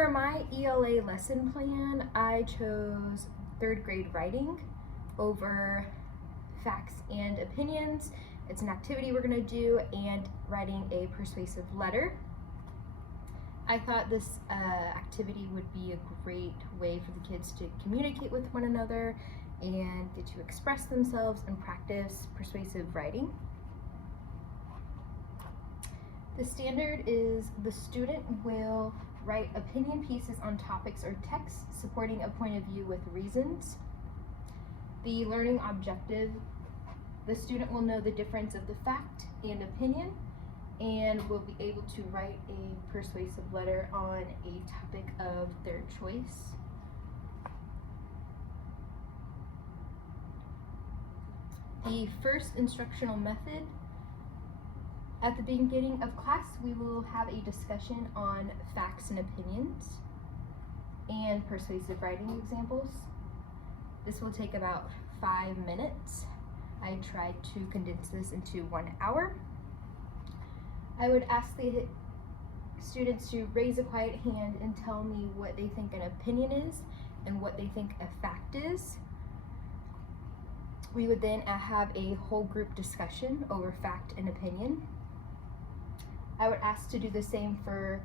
For my ELA lesson plan, I chose 3rd grade writing over facts and opinions. It's an activity we're going to do, and writing a persuasive letter. I thought this activity would be a great way for the kids to communicate with one another and get to express themselves and practice persuasive writing. The standard is the student will write opinion pieces on topics or texts supporting a point of view with reasons. The learning objective, the student will know the difference of the fact and opinion and will be able to write a persuasive letter on a topic of their choice. The first instructional method, at the beginning of class, we will have a discussion on facts and opinions and persuasive writing examples. This will take about 5 minutes. I tried to condense this into 1 hour. I would ask the students to raise a quiet hand and tell me what they think an opinion is and what they think a fact is. We would then have a whole group discussion over fact and opinion. I would ask to do the same for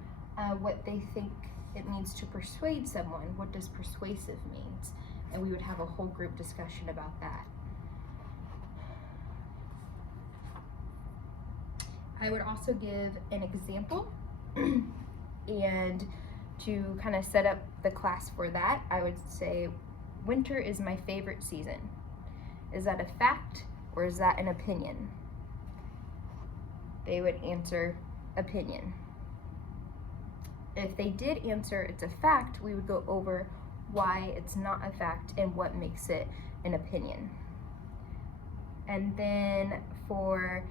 what they think it means to persuade someone. What does persuasive means? And we would have a whole group discussion about that. I would also give an example, and to kind of set up the class for that, I would say, winter is my favorite season. Is that a fact or is that an opinion? They would answer opinion. If they did answer it's a fact, we would go over why it's not a fact and what makes it an opinion. And then for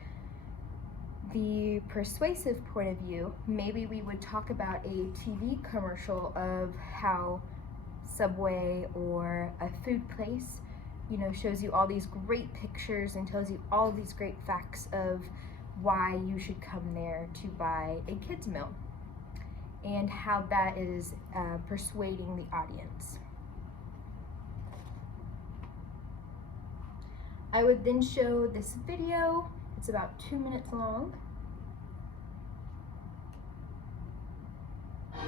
the persuasive point of view, maybe we would talk about a TV commercial of how Subway or a food place, shows you all these great pictures and tells you all these great facts of why you should come there to buy a kids meal, and how that is persuading the audience. I would then show this video. It's about 2 minutes long.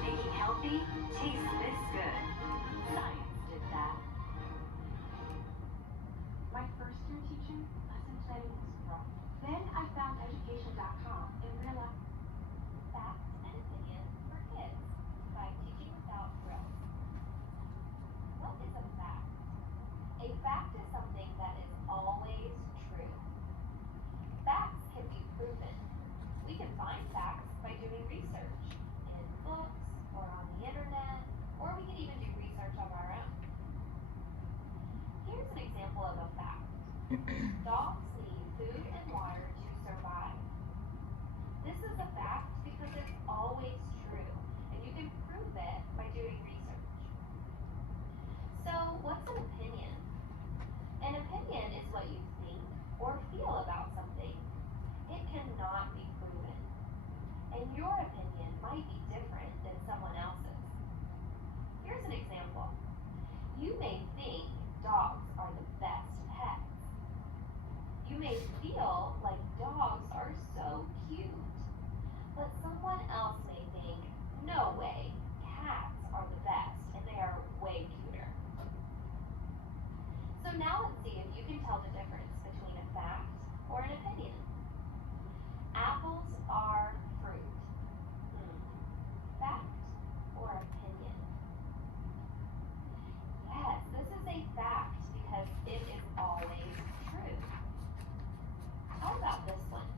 Making healthy taste this good. Science did that. My first year teaching, lesson planning was rough. Then I found education.com and realized Facts and opinions for kids by Teaching Without Frills. What is a fact? A fact is something that is always true. Facts can be proven. We can find facts by doing research in books or on the internet, or we can even do research of our own. Here's an example of a fact. Dogs need food and water to survive. This is a fact because it's always true, and you can prove it by doing research. So, what's an opinion? An opinion is what you think or feel about something. It cannot be proven. And your opinion might be different than someone else's. Here's an example. You may think dogs are the best pets. You may feel like dogs are so cute. But someone else may think, no way, cats are the best and they are way cuter. So now let's see if you can tell the difference between a fact or an opinion. Apples are fruit. Fact or opinion? Yes, this is a fact because it is always true. How about this one?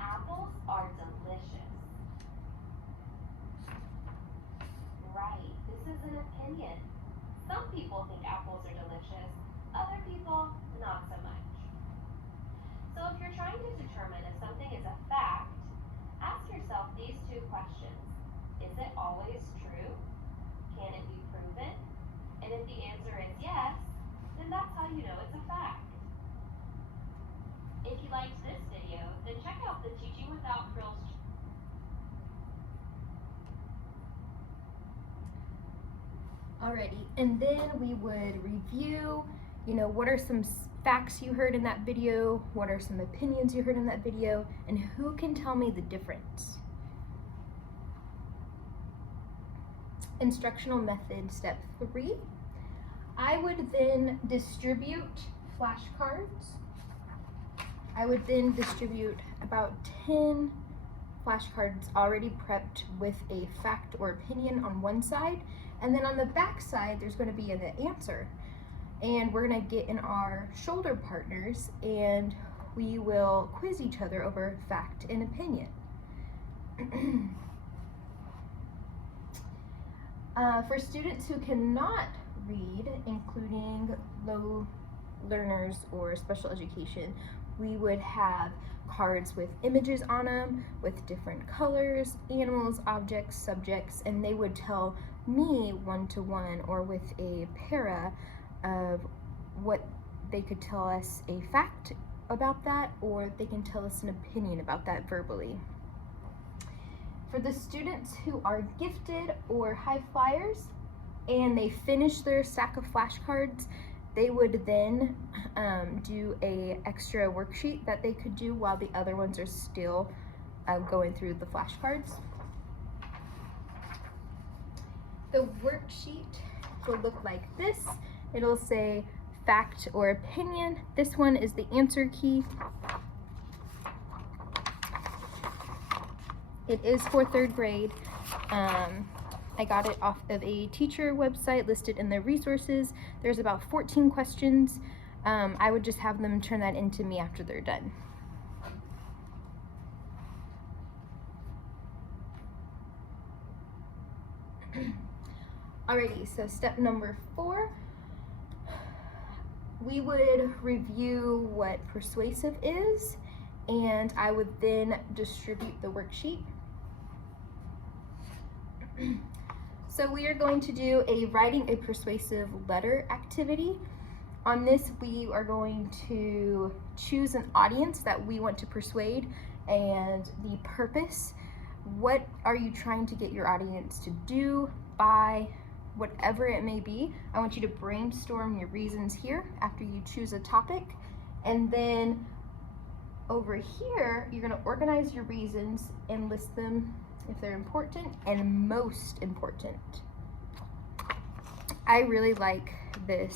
Apples are delicious. Right, this is an opinion. Some people think apples are delicious, other people not so much. So if you're trying to determine if something is a fact, ask yourself these 2 questions. Is it always true? Can it be proven? And if the answer is yes, then that's how you know it's a fact. If you liked this video, then check out the Teaching Without Frills Alrighty, and then we would review, what are some facts you heard in that video, what are some opinions you heard in that video, and who can tell me the difference. Instructional method step 3. I would then distribute flashcards. I would then distribute about 10 flashcards already prepped with a fact or opinion on one side, and then on the back side there's going to be an answer, and we're going to get in our shoulder partners and we will quiz each other over fact and opinion. For students who cannot read, including low learners or special education, we would have cards with images on them, with different colors, animals, objects, subjects, and they would tell me one-to-one or with a para of what they could tell us a fact about that, or they can tell us an opinion about that verbally. For the students who are gifted or high flyers and they finish their stack of flashcards, they would then do a extra worksheet that they could do while the other ones are still going through the flashcards. The worksheet will look like this. It'll say fact or opinion. This one is the answer key. It is for 3rd grade. I got it off of a teacher website listed in the resources. There's about 14 questions. I would just have them turn that into me after they're done. Alrighty, so step number 4, we would review what persuasive is, and I would then distribute the worksheet. So we are going to do a writing a persuasive letter activity. On this, we are going to choose an audience that we want to persuade and the purpose. What are you trying to get your audience to do, buy, whatever it may be? I want you to brainstorm your reasons here after you choose a topic. And then over here, you're going to organize your reasons and list them if they're important and most important. I really like this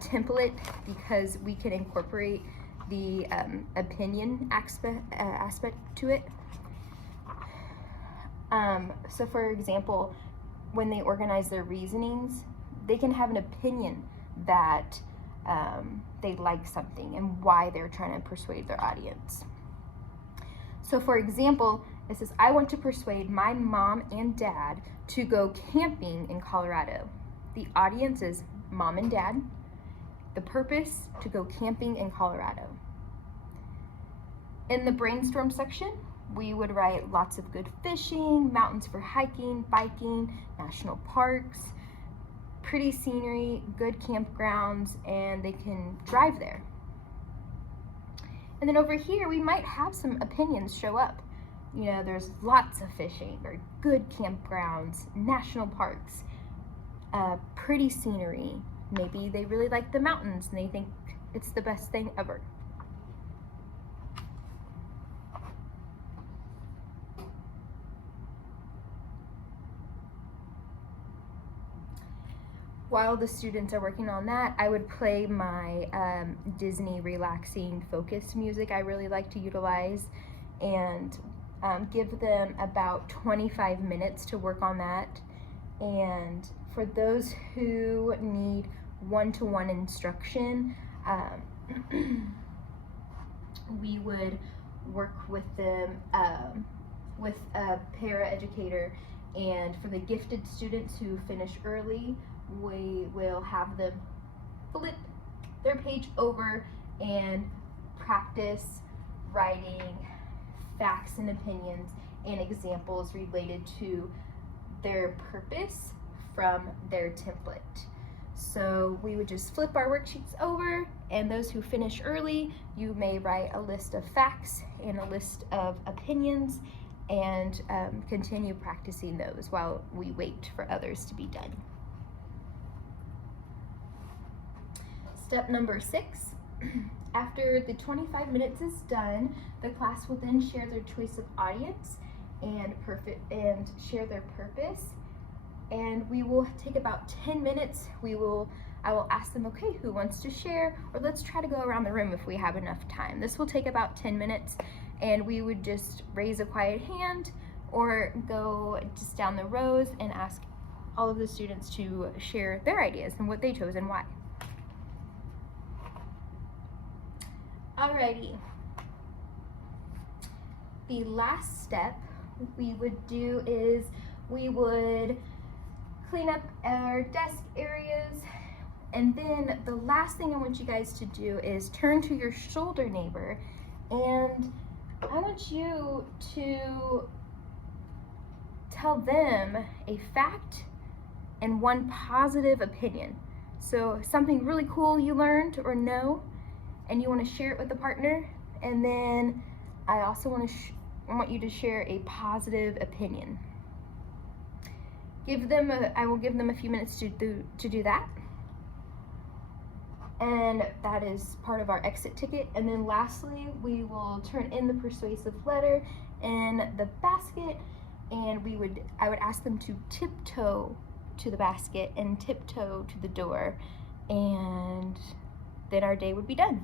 template because we can incorporate the opinion aspect to it. So for example, when they organize their reasonings, they can have an opinion that they like something and why they're trying to persuade their audience. So for example, it says, I want to persuade my mom and dad to go camping in Colorado. The audience is mom and dad. The purpose, to go camping in Colorado. In the brainstorm section, we would write lots of good fishing, mountains for hiking, biking, national parks, pretty scenery, good campgrounds, and they can drive there. And then over here, we might have some opinions show up. There's lots of fishing, very good campgrounds, national parks, pretty scenery. Maybe they really like the mountains and they think it's the best thing ever. While the students are working on that, I would play my Disney relaxing focus music I really like to utilize, and give them about 25 minutes to work on that. And for those who need one-to-one instruction, we would work with them with a para-educator, and for the gifted students who finish early, we will have them flip their page over and practice writing facts and opinions and examples related to their purpose from their template. So we would just flip our worksheets over, and those who finish early, you may write a list of facts and a list of opinions, and continue practicing those while we wait for others to be done. Step number 6. After the 25 minutes is done, the class will then share their choice of audience and share their purpose. And we will take about 10 minutes. I will ask them, okay, who wants to share? Or let's try to go around the room if we have enough time. This will take about 10 minutes, and we would just raise a quiet hand or go just down the rows and ask all of the students to share their ideas and what they chose and why. Alrighty. The last step we would do is we would clean up our desk areas, and then the last thing I want you guys to do is turn to your shoulder neighbor, and I want you to tell them a fact and one positive opinion. So something really cool you learned or know, and you want to share it with a partner, and then I also want you to share a positive opinion. I will give them a few minutes to do that, and that is part of our exit ticket. And then lastly, we will turn in the persuasive letter in the basket, and I would ask them to tiptoe to the basket and tiptoe to the door, and then our day would be done.